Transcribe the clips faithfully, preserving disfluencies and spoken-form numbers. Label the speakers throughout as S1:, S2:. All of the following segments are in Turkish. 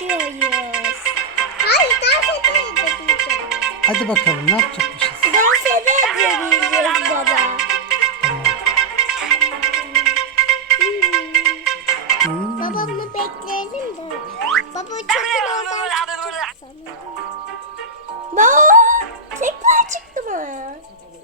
S1: kaçıyoruz. Hayır, dans edemeyeceğiz.
S2: Hadi bakalım ne yapacakmışız?
S1: Dans edemeyeceğiz baba.
S2: Hmm.
S1: Babamı bekleyelim de. Baba çöpün oradan çıkacak sana. Baba tekrar çıktım oraya.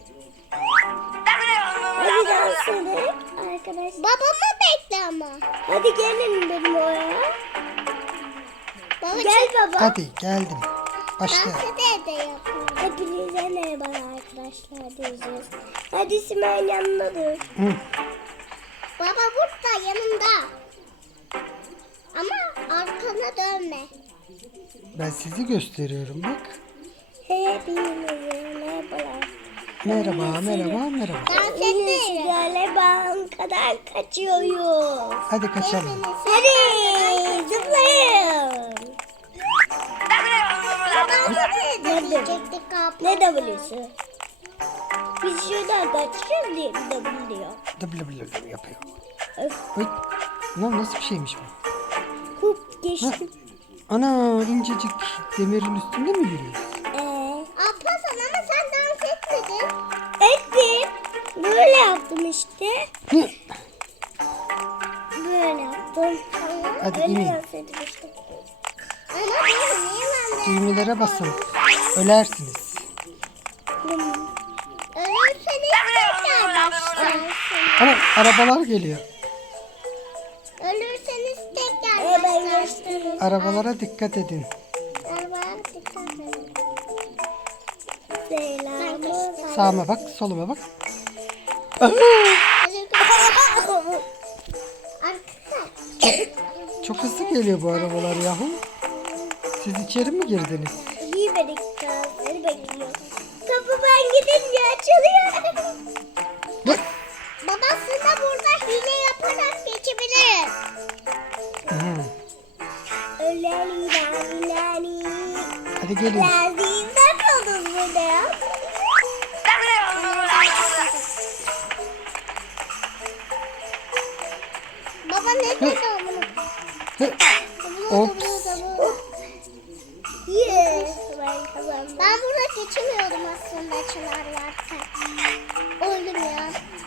S1: Hadi dans edelim arkadaşlar. Babamı bekle ama. Hadi gelin benim oraya. Baba gel baba.
S2: Hadi geldim. Başla.
S1: Dans de yapalım. Hepinize merhaba arkadaşlar diyeceğiz. Hadi Simay yanında dur.
S2: Hı.
S1: Baba burada yanımda. Ama arkana dönme.
S2: Ben sizi gösteriyorum bak.
S1: Hepinize merhabalar.
S2: Merhaba, merhaba, merhaba.
S1: Dans etmeyin. Galiba kadar kaçıyoruz.
S2: Hadi kaçalım.
S1: Hadi zıplayın. Ne W'su? Biz şuradan kaçacağız diye bir W diyor.
S2: Dıblı yapıyor.
S1: Öf.
S2: Oy. Lan nasıl bir şeymiş bu?
S1: Kup geçtim.
S2: Ana incecik demirin üstünde mi yürüyorsun?
S1: Eee. Alparslan ama sen dans etmedin. Ettim. Böyle yaptım işte.
S2: Hı.
S1: Böyle yaptım.
S2: Hadi
S1: Öyle
S2: inin.
S1: dans ettim işte. Ama benim niye ben de?
S2: Düğmelere basın. Ölersiniz.
S1: Ölürseniz tekrar başlarsın.
S2: Ana arabalar geliyor.
S1: Ölürseniz tekrar başlarsın.
S2: Arabalara dikkat edin.
S1: Arabaya dikkat edin. Selam.
S2: Sağıma bak, soluma bak. Çok hızlı geliyor bu arabalar yahu. Siz içeri mi girdiniz?
S1: Girmedik daha. Seni bekliyorum. Kapı ben gidince açılıyor.
S2: Dur.
S1: Babasına burada hile yaparak geçebilir.
S2: Hı.
S1: Öleni lani lani.
S2: Hadi gelin.
S1: Lazimden kaldınız burada ya. Baba ne dedi onu?
S2: Hı. Ops.
S1: Yes. Ben kazandım. Ben burada geçemiyordum aslında çınar varken. Öldüm ya.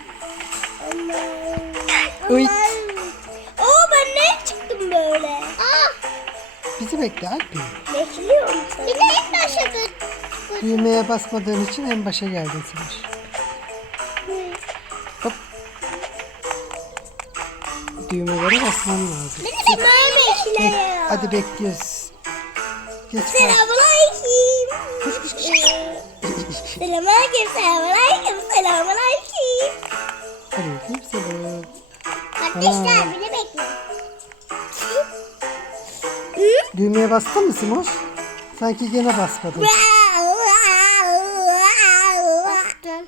S1: Allah.
S2: Oy.
S1: Oo ben ne çıktım böyle? Aa.
S2: Bizi bekle Alpi.
S1: Bekliyorum seni. Bir de ilk başa gö-
S2: Düğmeye basmadığın için en başa geldin Simir. Hop. Düğmelere basman lazım.
S1: Beni bekle.
S2: Bek- Hadi bekliyoruz. Geç kal.
S1: Selamünaleyküm. Selamünaleyküm. Selamünaleyküm. Selamünaleyküm.
S2: Aleyküm selam.
S1: Kardeşler
S2: Aa.
S1: beni bekle.
S2: Düğmeye bastın mı Simoş? Sanki gene basmadın.
S1: Bastım.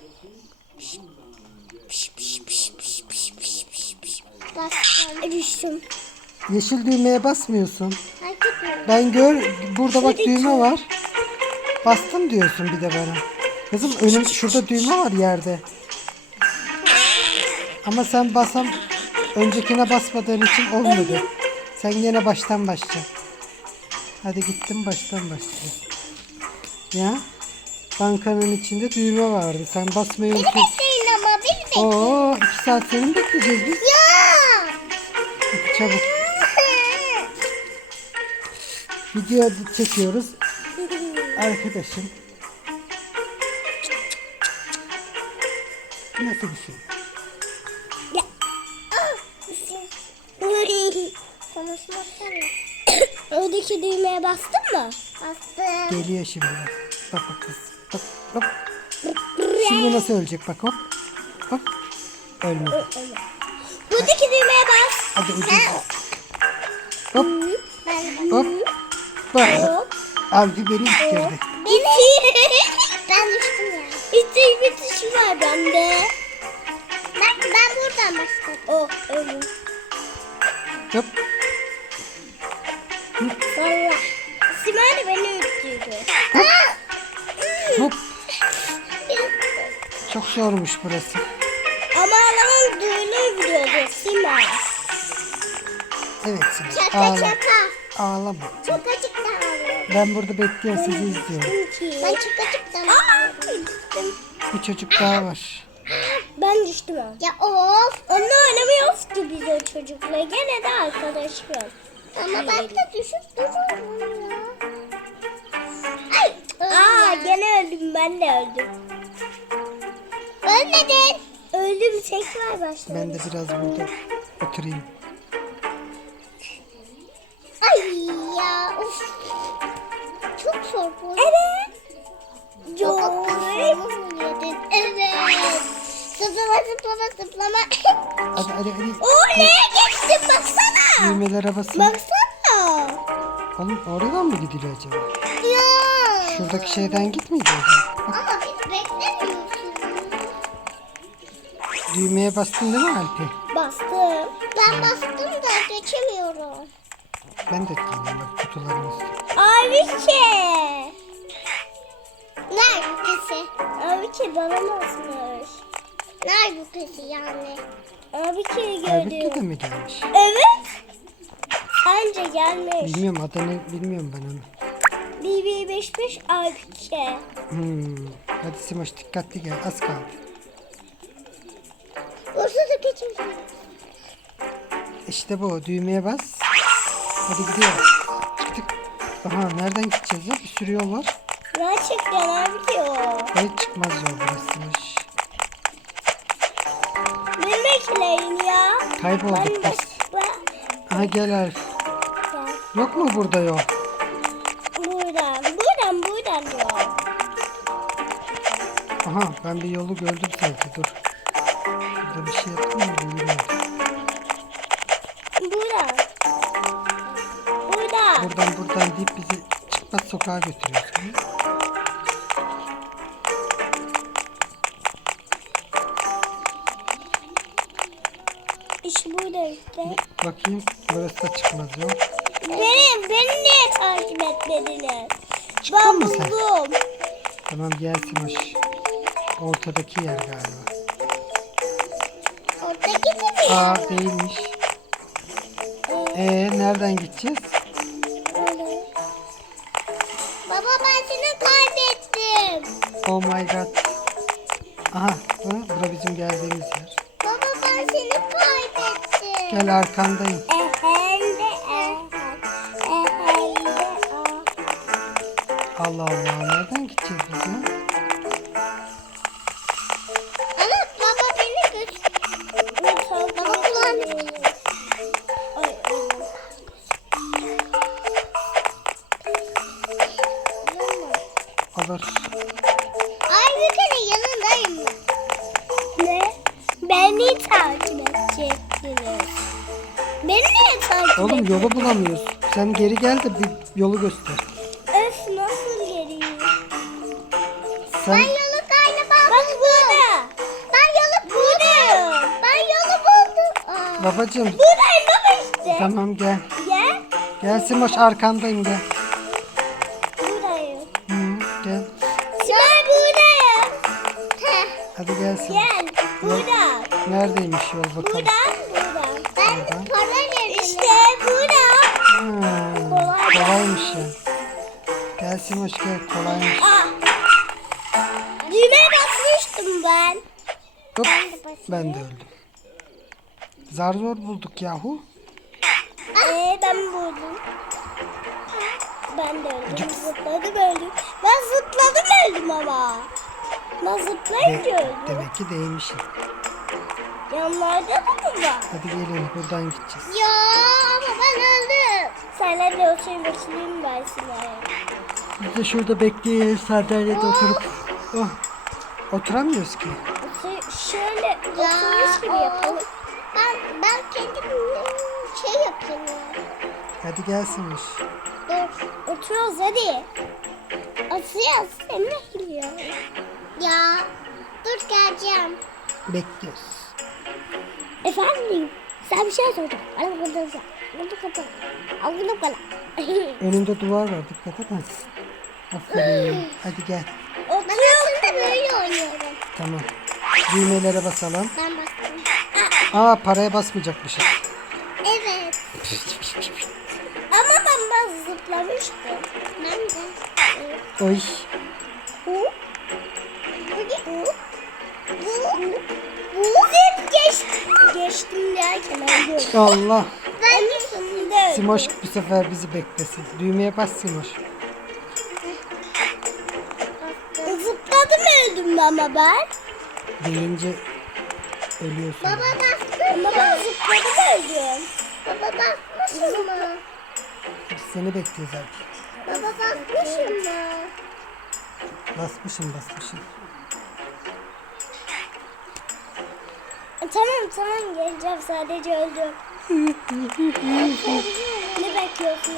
S1: Bastım. Düştüm.
S2: Yeşil düğmeye basmıyorsun.
S1: Hakikaten.
S2: Ben gör burada bak düğme var. Bastım diyorsun bir de bana. Kızım önüm şurada düğme var yerde. Ama sen basam öncekine basmadığın için olmadı. Sen yine baştan başla. Hadi gittim baştan başlayayım. Ya bankanın içinde düğme vardı. Sen basmayı
S1: Beni
S2: unuttun.
S1: bekleyin ama beni bekleyin.
S2: Oo iki saat seni mi bekleyeceğiz biz?
S1: Ya.
S2: Hadi çabuk. Video çekiyoruz. Arkadaşım. Nasıl bir şey?
S1: Ya. Konuşmasana. Oradaki düğmeye bastın mı? Bastım.
S2: Geliyor şimdi bak. Bak bak kız. Bak hop. Şimdi nasıl ölecek bak hop. Hop. Ölmedi.
S1: Buradaki düğmeye bas.
S2: Hadi ucuz. Hop.
S1: Ben
S2: Hop. Bak.
S1: Hop.
S2: Alfi beni ittirdi.
S1: Beni. Ben düştüm ya. İttir bir tuş var bende. Ben, ben buradan başladım. Oh ölüm.
S2: Hop.
S1: Valla. Simay da beni üttüydü.
S2: Hop. Çok zormuş burası.
S1: Ama adamın düğünü gidiyordu Simay.
S2: Evet Simay.
S1: Çaka
S2: Ağla.
S1: çaka.
S2: Ağlama.
S1: Çok acıktan ağlıyorum.
S2: Ben burada bekliyorum, sizi izliyorum.
S1: Ben çok acıktan ağlıyorum.
S2: Bir çocuk daha var.
S1: Ben düştüm ama. Ya of. Onunla oynamıyoruz ki biz o çocukla. Gene de arkadaşız. Ama ben de düşüp duruyorum ya. Ay. Aa gene öldüm, ben de öldüm. Ölmedin. Öldüm, tekrar başladım.
S2: Ben de biraz burada oturayım.
S1: Ay ya of. Çok zor bu. Evet. Çok yedin. Evet. Zıplama zıplama zıplama.
S2: Hadi hadi hadi.
S1: Oley geçtim baksana.
S2: Düğmelere basın.
S1: Baksana.
S2: Oğlum oradan mı gidiliyor acaba?
S1: Ya.
S2: Şuradaki şeyden gitmeyeceğiz. Bak,
S1: Ama biz beklemiyoruz.
S2: düğmeye bastın değil mi Alpi?
S1: Bastım. Ben bastım da geçemiyorum.
S2: Ben de etkileyim bak kutuların üstü.
S1: Abiçe. Nerede kesi? Abiçe bana mı asmış? Nerede kesi yani? Abiçe'yi
S2: Halbuki de
S1: gördüm.
S2: mi gelmiş?
S1: Evet. Sence gelmiş.
S2: Bilmiyorum adını bilmiyorum ben onu.
S1: B B beş beş Abiçe.
S2: Hmm. Hadi Simoş dikkatli gel, az kaldı.
S1: Orada da geçmiş.
S2: İşte bu, düğmeye bas. Hadi gidiyoruz. Çıktık. Aha nereden gideceğiz ya? Bir sürü yol var.
S1: Gerçekten abi o.
S2: Hayır çıkmaz yol burasıymış.
S1: Beni bekleyin ya.
S2: Kaybolduk
S1: Ben
S2: biz.
S1: ben-
S2: Aha gel Arif.
S1: ben-
S2: Yok mu burada yol?
S1: Buradan, buradan, buradan diyor.
S2: Aha ben bir yolu gördüm sanki, dur. Burada bir şey yaptım mı bilmiyorum.
S1: Buradan. Buradan.
S2: Buradan buradan deyip bizi çıkmaz sokağa götürüyorsun.
S1: İşte burada işte.
S2: Bakayım burası da çıkmaz yol.
S1: Beni, beni niye takip etmediniz?
S2: Çıktın
S1: Ben
S2: mı sen?
S1: buldum.
S2: Tamam gelsin hoş. Ortadaki yer galiba.
S1: Oradaki de mi?
S2: Aa değilmiş. Ee nereden gideceğiz?
S1: Öyle. Baba ben seni kaybettim.
S2: Oh my god. Aha bu, bura bizim geldiğimiz yer.
S1: Baba ben seni kaybettim.
S2: Gel arkandayım.
S1: Ehelde ehel. Ehelde ah.
S2: Allah Allah nereden gideceğiz biz ya?
S1: Ana baba beni götür. Baba kulağını. Ay
S2: Olur.
S1: Ay bir kere yanındayım ben. Ne? Beni takip edecektiniz. Beni niye takip
S2: Oğlum
S1: edeceksiniz?
S2: yolu bulamıyoruz. Sen geri gel de bir yolu göster.
S1: Öf nasıl geleyim?
S2: Sen
S1: yolu galiba Bak burada. Ben yolu buldum. Ben yolu buldum. Aa.
S2: babacığım
S1: Buradayım baba işte.
S2: tamam gel.
S1: Gel.
S2: Gel Simoş arkandayım gel.
S1: Buradayım.
S2: Hı, gel.
S1: Ben buradayım. Heh,
S2: Hadi gel Simoş.
S1: Gel. Burada.
S2: Neredeymiş yol bakalım.
S1: Buradan buradan. Ben
S2: Buradan.
S1: para veririm. İşte burada.
S2: Ha,
S1: Kolay.
S2: kolaymış ya. Gel Simoş gel kolaymış.
S1: Ah. Düğmeye basmıştım ben.
S2: Hop,
S1: Ben de basayım.
S2: ben de öldüm. Zar zor bulduk yahu.
S1: Ee, ben buldum. Ben de öldüm. Zıpladım öldüm. Ben zıpladım öldüm ama. Ben zıplayınca
S2: De-
S1: öldüm.
S2: demek ki değmişim.
S1: Yanlarda da mı var?
S2: Hadi gelin buradan gideceğiz.
S1: Ya ama ben öldüm. Senle de oturayım bekleyeyim ben seni.
S2: Biz de şurada bekleyelim sandalyede oturup. Oh. Oturamıyoruz ki.
S1: Otur, şöyle oturmuş gibi yapalım. Ben, ben kendim şey yapayım ya.
S2: Hadi gelsinmiş.
S1: Dur, oturuyoruz hadi. Oturuyoruz. Emre geliyor. Ya, dur geleceğim.
S2: Bekliyoruz.
S1: Efendim, sen bir şey soracağım. Alın kadar. Alın kadar. Alın kadar.
S2: Önünde duvar var dikkat et. Aferin. Hadi gel.
S1: Ben aslında böyle oynuyorum.
S2: Tamam. Düğmelere basalım.
S1: Ben bastım.
S2: Aa paraya basmayacakmışız.
S1: Evet. Evet. Ama ben ben zıplamıştım. Ben de.
S2: Oy.
S1: Bu. Bu. Bu. Bu. Zip geçtim. Geçtim derken öldüm.
S2: Allah.
S1: Ben de sonunda öldüm.
S2: Simoş bu sefer bizi beklesin. Düğmeye bas Simoş.
S1: Zıpladım öldüm ama ben.
S2: Deyince ölüyorsun.
S1: Baba bastın Ama ben zıpladım öldüm. Baba basmışım mı?
S2: Biz seni bekliyoruz artık.
S1: Baba basmışım mı?
S2: Basmışım basmışım.
S1: Tamam tamam geleceğim sadece öldüm. Ne bekliyorsun?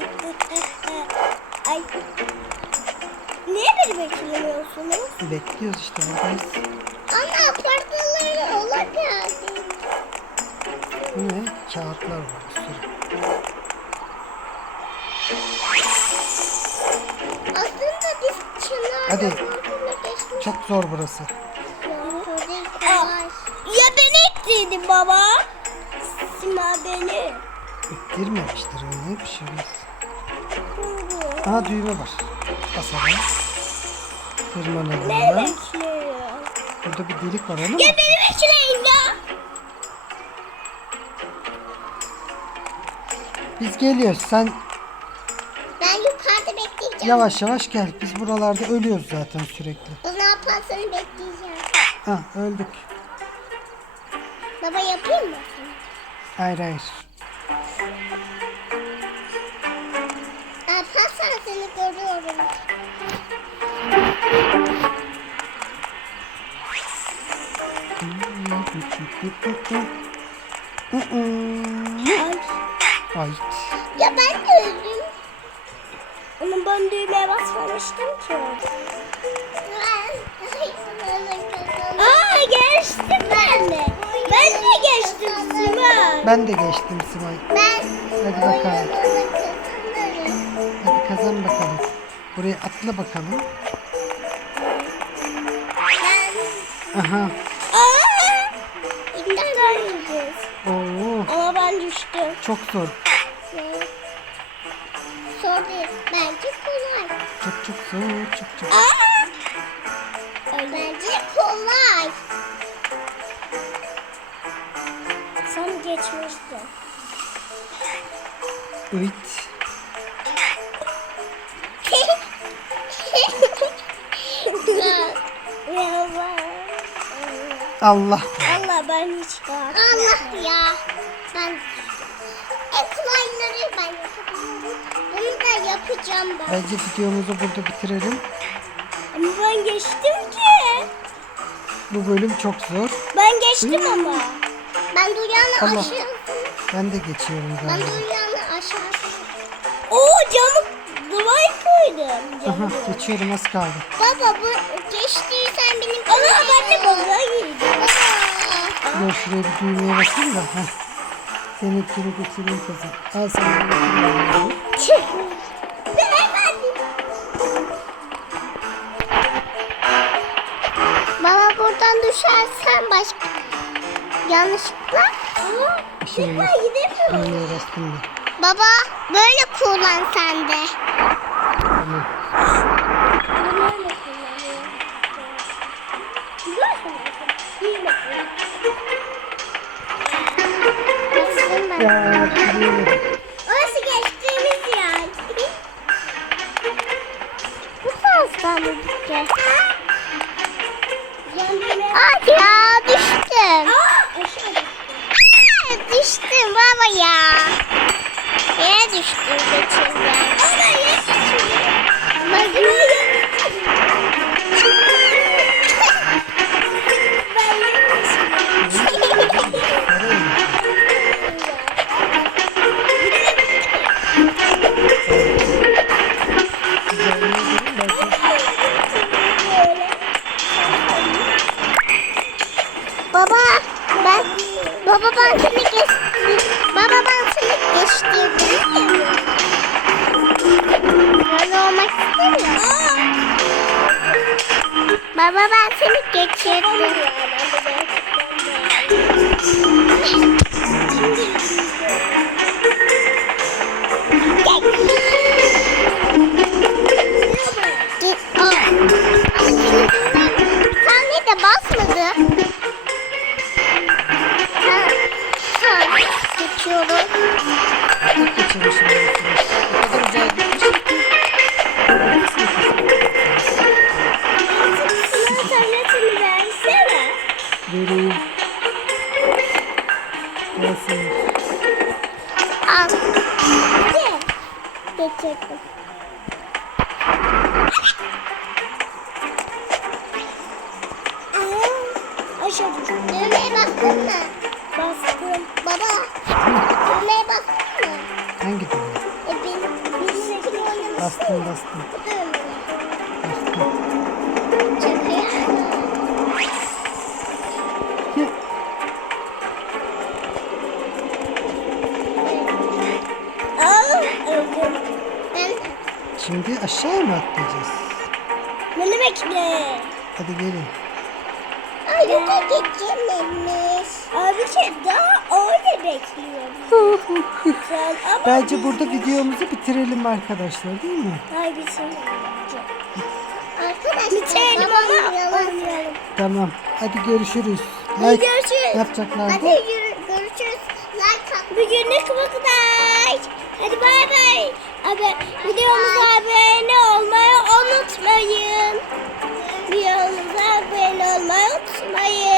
S1: Ay. Niye beni beklemiyorsunuz?
S2: Bekliyoruz işte buradayız.
S1: Ana parçaları ola geldi.
S2: Bu ne? Kağıtlar var bir sürü.
S1: Aslında biz Çınar'la
S2: Hadi.
S1: geçmiş.
S2: Çok zor burası.
S1: Ya beni ittirdin baba. Sima beni.
S2: İttirmemiştir öyle bir şey yok. Aha düğme var. Basalım.
S1: Ne
S2: Tırmanalım.
S1: bekliyor?
S2: Burada bir delik var ona mı?
S1: Ya beni bekleyin ya.
S2: Biz geliyoruz. Sen
S1: Ben yukarıda bekleyeceğim.
S2: yavaş yavaş gel. Biz buralarda ölüyoruz zaten sürekli.
S1: O ne yaparsanı bekleyeceğim.
S2: Ha öldük.
S1: Baba yapayım mı sana?
S2: Hayır hayır.
S1: Yaparsan seni görüyorum. Ay.
S2: Ay.
S1: Ya ben de öldüm. Ama ben düğmeye basmamıştım ki. Aa geçtim ben de. Ben de geçtim Sima.
S2: Ben de geçtim Simay.
S1: Ben.
S2: Hadi bakalım. Hadi kazan bakalım. Buraya atla bakalım.
S1: Ben.
S2: Aha.
S1: Aa! İmdat yiyeceğiz.
S2: Oo.
S1: Ama ben düştüm.
S2: Çok zor.
S1: Zor değil. Bence kolay.
S2: Çok çok zor. Çok çok.
S1: Aa! Bence kolay. Sen geçmiştin.
S2: Evet.
S1: Merhaba.
S2: Allah.
S1: Allah ben hiç kalk. Allah ya. Ben en kolayları ben yapabilirim. Bunu da yapacağım ben.
S2: Bence videomuzu burada bitirelim.
S1: Ama ben geçtim ki.
S2: Bu bölüm çok zor.
S1: Ben geçtim ama. Ben dünyanın
S2: Allah.
S1: aşağısını.
S2: Ben de geçiyorum
S1: Ben
S2: galiba.
S1: dünyanın aşağısını. Oo camı duvar koydum.
S2: Aha
S1: Camı.
S2: geçiyorum az kaldı.
S1: Baba bu geçtiysen benim Ana ben de balığa girdim.
S2: Dur şuraya bir düğmeye basayım da. Heh. Seninkini geçireyim kızım. Al sana bunu.
S1: Çık. Ve hemen. Baba buradan düşersen başka yanlışlıkla.
S2: Bir şey yok.
S1: gidemiyorum.
S2: Düğmeye bastım da.
S1: Baba böyle kullan sen de.
S2: Tamam.
S1: Böyle kullanıyorum.
S2: Ya düğmedim.
S1: Orası geçtiğimiz yer. Bu taraftan mı gideceğiz? Hadi ya düştüm. Aa, düştüm baba ya. Yere düştüm geçirden. Ama yere düştüm. Ben yere Baba ben baba ben seni geç baba ben seni geçtirdim. Böyle olmak istemiyorum. Baba ben seni geçirdim. Hadi. Geçecektim. Aa, aşağı düştüm. Düğmeye bastın mı? Bastım. Baba. Düğmeye bastın mı?
S2: Hangi düğme?
S1: E benim bizimkini oynamışsın.
S2: Bastım bastım.
S1: Bu düğme.
S2: Bastım.
S1: Çakıyor.
S2: Hı.
S1: Aa, öldüm. Ben
S2: Şimdi aşağıya mı atlayacağız?
S1: beni bekle.
S2: Hadi gelin.
S1: Ay yukarı geçememiş. Abi ki daha öyle bekliyorum. Sen ama
S2: Bence burada videomuzu bitirelim arkadaşlar, değil mi?
S1: Hayır bitirelim. Arkadaşlar bitirelim ama oynayalım.
S2: Tamam. Hadi görüşürüz.
S1: Hadi
S2: Like
S1: görüşürüz.
S2: yapacaklardı.
S1: Hadi yürü- görüşürüz. Like at. Bugünlük bu kadar. Hadi bay bay. Abi videomuza abone olmayı unutmayın. Videomuza abone olmayı unutmayın.